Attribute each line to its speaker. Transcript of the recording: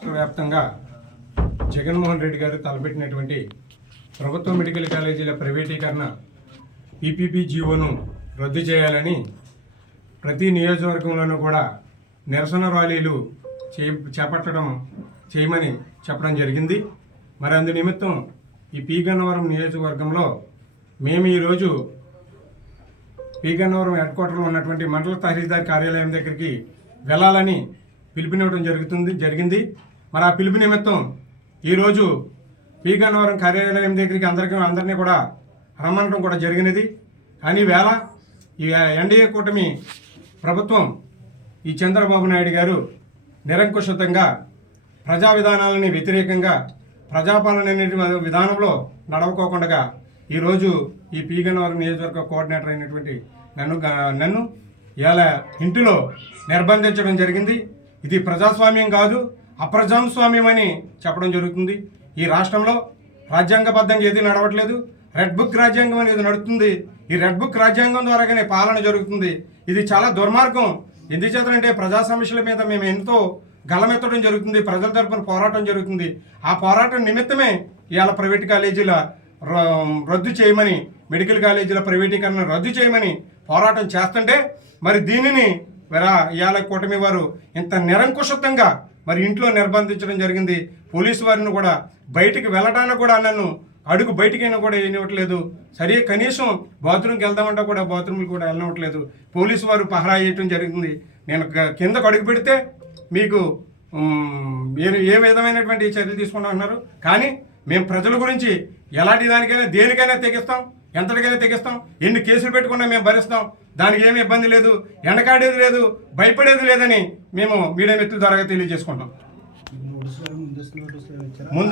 Speaker 1: రాష్ట్ర వ్యాప్తంగా జగన్మోహన్ రెడ్డి గారు తలపెట్టినటువంటి ప్రభుత్వ మెడికల్ కాలేజీల ప్రైవేటీకరణ పీపీపీ జీవోను రద్దు చేయాలని ప్రతి నియోజకవర్గంలోనూ కూడా నిరసన ర్యాలీలు చే చేపట్టడం చేయమని చెప్పడం జరిగింది. మరి అందు నిమిత్తం ఈ పీ గన్నవరం నియోజకవర్గంలో మేము ఈరోజు పీ గన్నవరం హెడ్ క్వార్టర్లో ఉన్నటువంటి మండల తహసీల్దార్ కార్యాలయం దగ్గరికి వెళ్ళాలని పిలుపునివ్వడం జరుగుతుంది జరిగింది. మరి ఆ పిలుపు నిమిత్తం ఈరోజు పీగన్నవరం కార్యాలయం దగ్గరికి అందరికీ అందరినీ కూడా రమ్మనడం కూడా జరిగినది. కానీ వేళ ఈ ఎన్డీఏ కూటమి ప్రభుత్వం ఈ చంద్రబాబు నాయుడు గారు నిరంకుశితంగా ప్రజా విధానాలని వ్యతిరేకంగా ప్రజాపాలన అనే విధానంలో నడవకోకుండా ఈరోజు ఈ పీగన్నవరం నియోజకవర్గ కోఆర్డినేటర్ అయినటువంటి నన్ను నన్ను ఇలా ఇంటిలో నిర్బంధించడం జరిగింది. ఇది ప్రజాస్వామ్యం కాదు. అప్రజాస్వామ్యం అని చెప్పడం జరుగుతుంది. ఈ రాష్ట్రంలో రాజ్యాంగబద్ధంగా ఏది నడవట్లేదు. రెడ్ బుక్ రాజ్యాంగం అనేది నడుస్తుంది ఈ రెడ్ బుక్ రాజ్యాంగం ద్వారానే పాలన జరుగుతుంది. ఇది చాలా దుర్మార్గం. ఎందుచేతంటే ప్రజా సమస్యల మీద మేము ఎంతో గలమెత్తడం జరుగుతుంది. ప్రజల తరపున పోరాటం జరుగుతుంది. ఆ పోరాటం నిమిత్తమే ఇవాళ ప్రైవేట్ కాలేజీల రద్దు చేయమని మెడికల్ కాలేజీల ప్రైవేటీకరణ రద్దు చేయమని పోరాటం చేస్తుంటే మరి దీనిని ఇవాళ కూటమి వారు ఇంత నిరంకుశత్వంగా మరి ఇంట్లో నిర్బంధించడం జరిగింది. పోలీసు వారిని కూడా బయటికి వెళ్ళడానికి కూడా నన్ను అడుగు బయటికైనా కూడా వేయనివ్వట్లేదు. సరే కనీసం బాత్రూమ్కి వెళ్దామంటే కూడా బాత్రూమ్కి కూడా వెళ్ళనివ్వట్లేదు. పోలీసు వారు పహరా వేయటం జరిగింది. నేను కిందకు అడుగు పెడితే మీకు మీరు ఏ విధమైనటువంటి చర్యలు తీసుకుంటా ఉన్నారు కానీ మేము ప్రజల గురించి ఎలాంటి దానికైనా దేనికైనా తెగిస్తాం. ఎంతటికైనా తెగిస్తాం. ఎన్ని కేసులు పెట్టుకున్నా మేము భరిస్తాం. దానికి ఏమి ఇబ్బంది లేదు. ఎండకాడేది లేదు. భయపడేది లేదని మేము మీడియా మిత్రుల ద్వారా తెలియజేసుకుంటాం ముందు